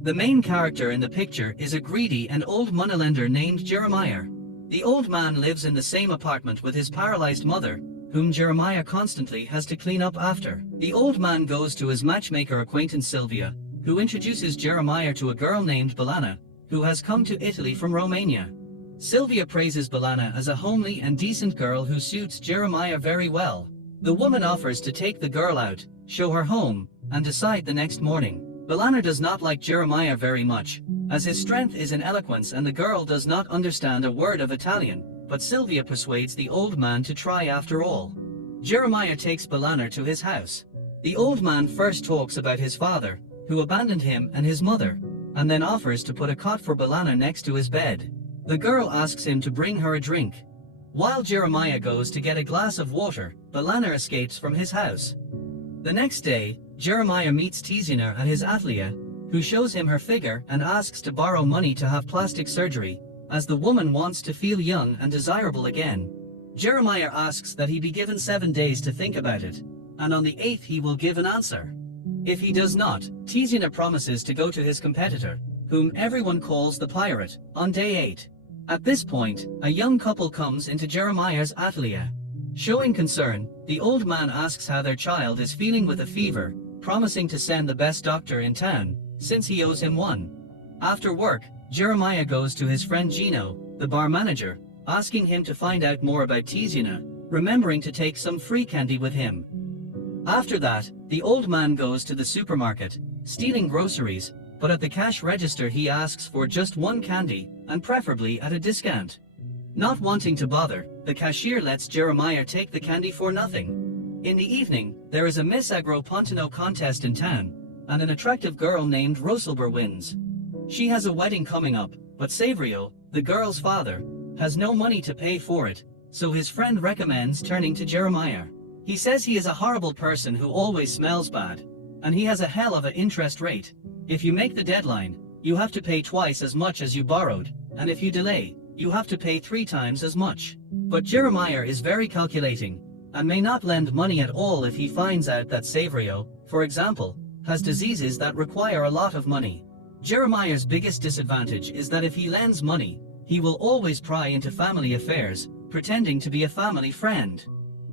The main character in the picture is a greedy and old moneylender named Jeremiah. The old man lives in the same apartment with his paralyzed mother, whom Jeremiah constantly has to clean up after. The old man goes to his matchmaker acquaintance Sylvia, who introduces Jeremiah to a girl named Balana, who has come to Italy from Romania. Sylvia praises Balana as a homely and decent girl who suits Jeremiah very well. The woman offers to take the girl out, show her home, and decide the next morning. Balana does not like Jeremiah very much, as his strength is in eloquence and the girl does not understand a word of Italian, but Sylvia persuades the old man to try after all. Jeremiah takes Balana to his house. The old man first talks about his father, who abandoned him and his mother, and then offers to put a cot for Balana next to his bed. The girl asks him to bring her a drink. While Jeremiah goes to get a glass of water, Balana escapes from his house. The next day, Jeremiah meets Tiziana at his atelier, who shows him her figure and asks to borrow money to have plastic surgery, as the woman wants to feel young and desirable again. Jeremiah asks that he be given 7 days to think about it, and on the 8th he will give an answer. If he does not, Tiziana promises to go to his competitor, whom everyone calls the pirate, on day 8. At this point, a young couple comes into Jeremiah's atelier. Showing concern, the old man asks how their child is feeling with a fever, promising to send the best doctor in town, since he owes him one. After work, Jeremiah goes to his friend Gino, the bar manager, asking him to find out more about Tiziana, remembering to take some free candy with him. After that, the old man goes to the supermarket, stealing groceries, but at the cash register he asks for just one candy, and preferably at a discount. Not wanting to bother, the cashier lets Jeremiah take the candy for nothing. In the evening, there is a Miss Agro Pontino contest in town, and an attractive girl named Rosalba wins. She has a wedding coming up, but Savrio, the girl's father, has no money to pay for it, so his friend recommends turning to Jeremiah. He says he is a horrible person who always smells bad, and he has a hell of an interest rate. If you make the deadline, you have to pay twice as much as you borrowed, and if you delay, you have to pay 3 times as much. But Jeremiah is very calculating, and may not lend money at all if he finds out that Savrio, for example, has diseases that require a lot of money. Jeremiah's biggest disadvantage is that if he lends money, he will always pry into family affairs, pretending to be a family friend.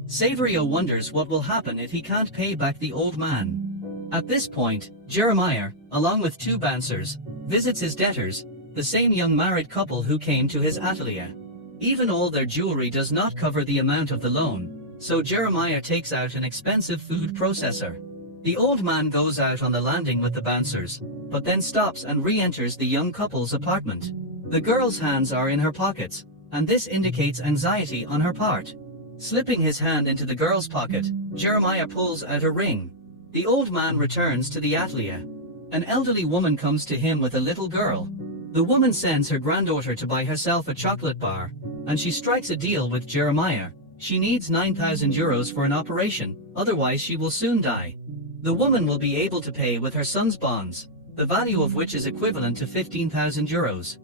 Savrio wonders what will happen if he can't pay back the old man. At this point, Jeremiah, along with 2 bouncers, visits his debtors, the same young married couple who came to his atelier. Even all their jewelry does not cover the amount of the loan, so Jeremiah takes out an expensive food processor. The old man goes out on the landing with the bouncers, but then stops and re-enters the young couple's apartment. The girl's hands are in her pockets, and this indicates anxiety on her part. Slipping his hand into the girl's pocket, Jeremiah pulls out a ring. The old man returns to the atelier. An elderly woman comes to him with a little girl. The woman sends her granddaughter to buy herself a chocolate bar, and she strikes a deal with Jeremiah. She needs 9,000 euros for an operation, otherwise she will soon die. The woman will be able to pay with her son's bonds, the value of which is equivalent to 15,000 euros.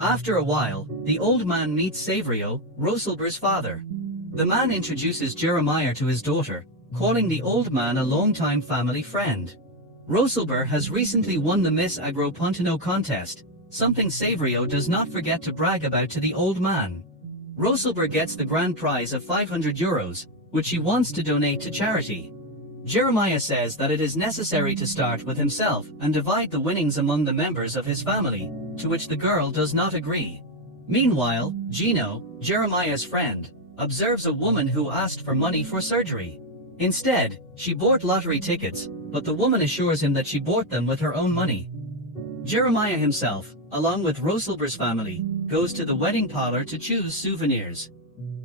After a while, the old man meets Savrio, Rosalba's father. The man introduces Jeremiah to his daughter, calling the old man a longtime family friend. Rosalba has recently won the Miss Agro Pontino contest, something Savrio does not forget to brag about to the old man. Rosalba gets the grand prize of 500 euros, which she wants to donate to charity. Jeremiah says that it is necessary to start with himself and divide the winnings among the members of his family, to which the girl does not agree. Meanwhile, Gino, Jeremiah's friend, observes a woman who asked for money for surgery. Instead, she bought lottery tickets, but the woman assures him that she bought them with her own money. Jeremiah himself, along with Rosalba's family, goes to the wedding parlor to choose souvenirs.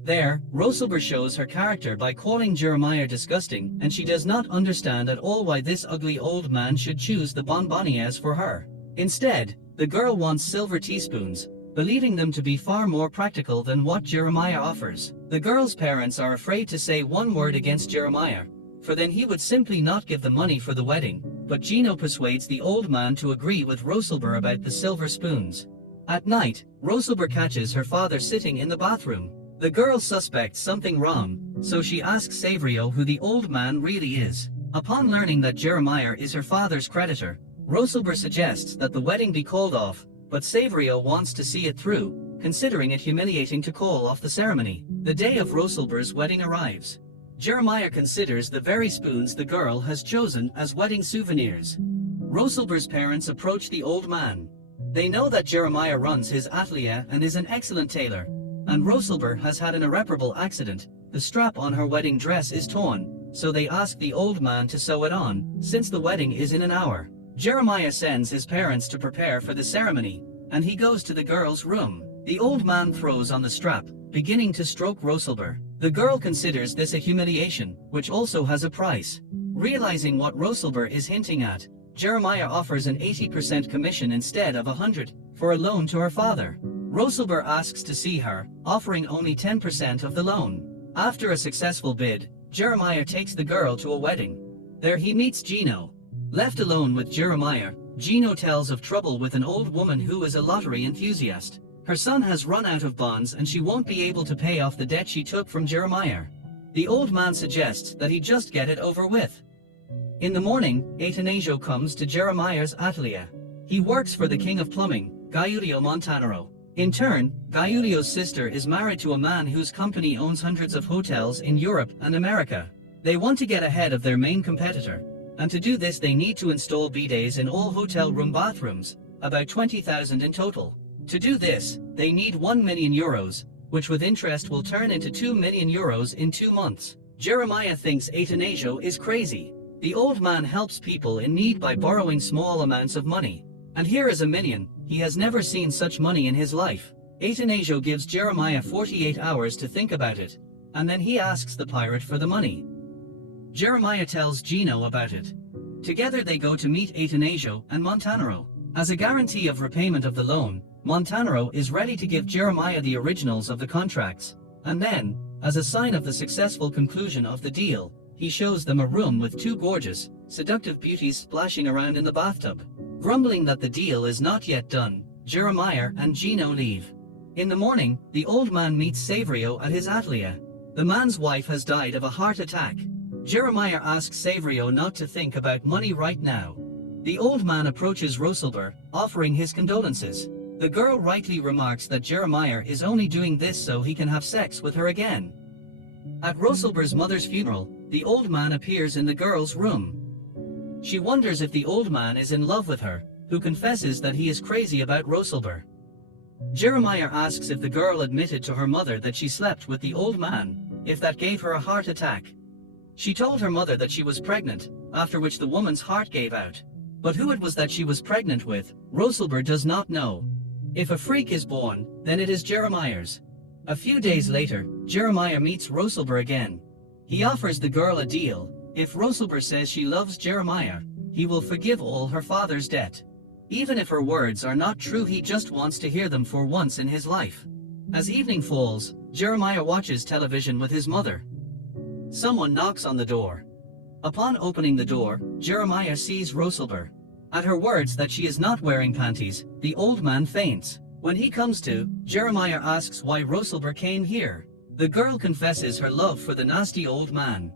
There, Rosalba shows her character by calling Jeremiah disgusting, and she does not understand at all why this ugly old man should choose the bonbonnières for her. Instead, the girl wants silver teaspoons, believing them to be far more practical than what Jeremiah offers. The girl's parents are afraid to say one word against Jeremiah, for then he would simply not give the money for the wedding, but Gino persuades the old man to agree with Rosalba about the silver spoons. At night, Rosalba catches her father sitting in the bathroom. The girl suspects something wrong, so she asks Savrio who the old man really is. Upon learning that Jeremiah is her father's creditor, Rosalba suggests that the wedding be called off, but Saverio wants to see it through, considering it humiliating to call off the ceremony. The day of Rosalba's wedding arrives. Jeremiah considers the very spoons the girl has chosen as wedding souvenirs. Rosalba's parents approach the old man. They know that Jeremiah runs his atelier and is an excellent tailor, and Rosalba has had an irreparable accident. The strap on her wedding dress is torn, so they ask the old man to sew it on, since the wedding is in an hour. Jeremiah sends his parents to prepare for the ceremony, and he goes to the girl's room. The old man throws on the strap, beginning to stroke Rosalba. The girl considers this a humiliation, which also has a price. Realizing what Rosalba is hinting at, Jeremiah offers an 80% commission instead of 100% for a loan to her father. Rosalba asks to see her, offering only 10% of the loan. After a successful bid, Jeremiah takes the girl to a wedding. There he meets Gino. Left alone with Jeremiah, Gino tells of trouble with an old woman who is a lottery enthusiast. Her son has run out of bonds and she won't be able to pay off the debt she took from Jeremiah. The old man suggests that he just get it over with. In the morning, Atanasio comes to Jeremiah's atelier. He works for the king of plumbing, Gaiudio Montanaro. In turn, Gaiudio's sister is married to a man whose company owns hundreds of hotels in Europe and America. They want to get ahead of their main competitor, and to do this they need to install bidets in all hotel room bathrooms, about 20,000 in total. To do this, they need 1 million euros, which with interest will turn into 2 million euros in 2 months. Jeremiah thinks Atanasio is crazy. The old man helps people in need by borrowing small amounts of money. And here is 1 million, he has never seen such money in his life. Atanasio gives Jeremiah 48 hours to think about it, and then he asks the pirate for the money. Jeremiah tells Gino about it. Together they go to meet Atanasio and Montanaro. As a guarantee of repayment of the loan, Montanaro is ready to give Jeremiah the originals of the contracts, and then, as a sign of the successful conclusion of the deal, he shows them a room with 2 gorgeous, seductive beauties splashing around in the bathtub. Grumbling that the deal is not yet done, Jeremiah and Gino leave. In the morning, the old man meets Saverio at his atelier. The man's wife has died of a heart attack. Jeremiah asks Saverio not to think about money right now. The old man approaches Rosalba, offering his condolences. The girl rightly remarks that Jeremiah is only doing this so he can have sex with her again. At Rosalba's mother's funeral, the old man appears in the girl's room. She wonders if the old man is in love with her, who confesses that he is crazy about Rosalba. Jeremiah asks if the girl admitted to her mother that she slept with the old man, if that gave her a heart attack. She told her mother that she was pregnant, after which the woman's heart gave out. But who it was that she was pregnant with, Rosalba does not know. If a freak is born, then it is Jeremiah's. A few days later, Jeremiah meets Rosalba again. He offers the girl a deal. If Rosalba says she loves Jeremiah, he will forgive all her father's debt. Even if her words are not true, he just wants to hear them for once in his life. As evening falls, Jeremiah watches television with his mother. Someone knocks on the door. Upon opening the door, Jeremiah sees Rosalba. At her words that she is not wearing panties, the old man faints. When he comes to, Jeremiah asks why Rosalba came here. The girl confesses her love for the nasty old man.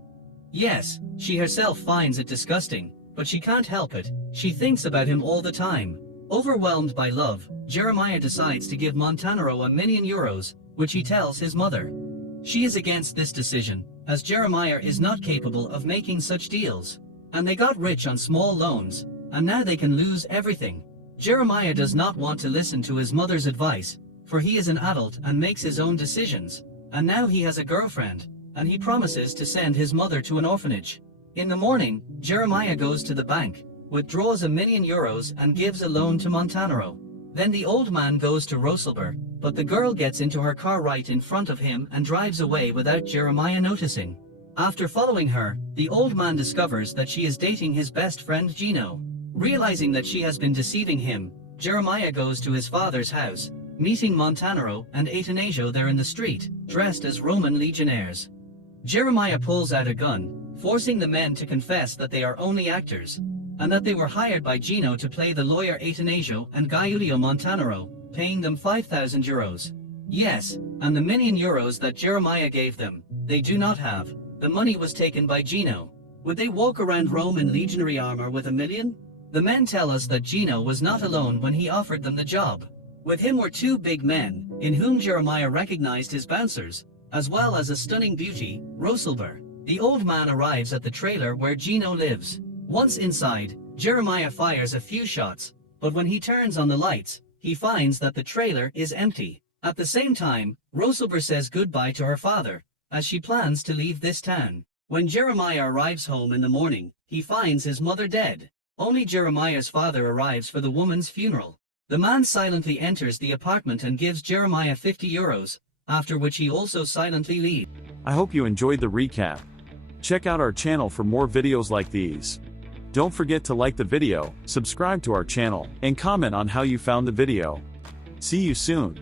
Yes, she herself finds it disgusting, but she can't help it. She thinks about him all the time. Overwhelmed by love, Jeremiah decides to give Montanaro 1 million euros, which he tells his mother. She is against this decision, as Jeremiah is not capable of making such deals. And they got rich on small loans, and now they can lose everything. Jeremiah does not want to listen to his mother's advice, for he is an adult and makes his own decisions. And now he has a girlfriend, and he promises to send his mother to an orphanage. In the morning, Jeremiah goes to the bank, withdraws 1 million euros and gives a loan to Montanaro. Then the old man goes to Rosalba, but the girl gets into her car right in front of him and drives away without Jeremiah noticing. After following her, the old man discovers that she is dating his best friend Gino. Realizing that she has been deceiving him, Jeremiah goes to his father's house, meeting Montanaro and Atanasio there in the street, dressed as Roman legionnaires. Jeremiah pulls out a gun, forcing the men to confess that they are only actors, and that they were hired by Gino to play the lawyer Atanasio and Gaiudio Montanaro, paying them 5,000 euros. Yes, and the 1 million euros that Jeremiah gave them, they do not have. The money was taken by Gino. Would they walk around Rome in legionary armor with 1 million? The men tell us that Gino was not alone when he offered them the job. With him were two big men, in whom Jeremiah recognized his bouncers, as well as a stunning beauty, Rosalba. The old man arrives at the trailer where Gino lives. Once inside, Jeremiah fires a few shots, but when he turns on the lights, he finds that the trailer is empty. At the same time, Rosalba says goodbye to her father, as she plans to leave this town. When Jeremiah arrives home in the morning, he finds his mother dead. Only Jeremiah's father arrives for the woman's funeral. The man silently enters the apartment and gives Jeremiah 50 euros, after which he also silently leaves. I hope you enjoyed the recap. Check out our channel for more videos like these. Don't forget to like the video, subscribe to our channel, and comment on how you found the video. See you soon.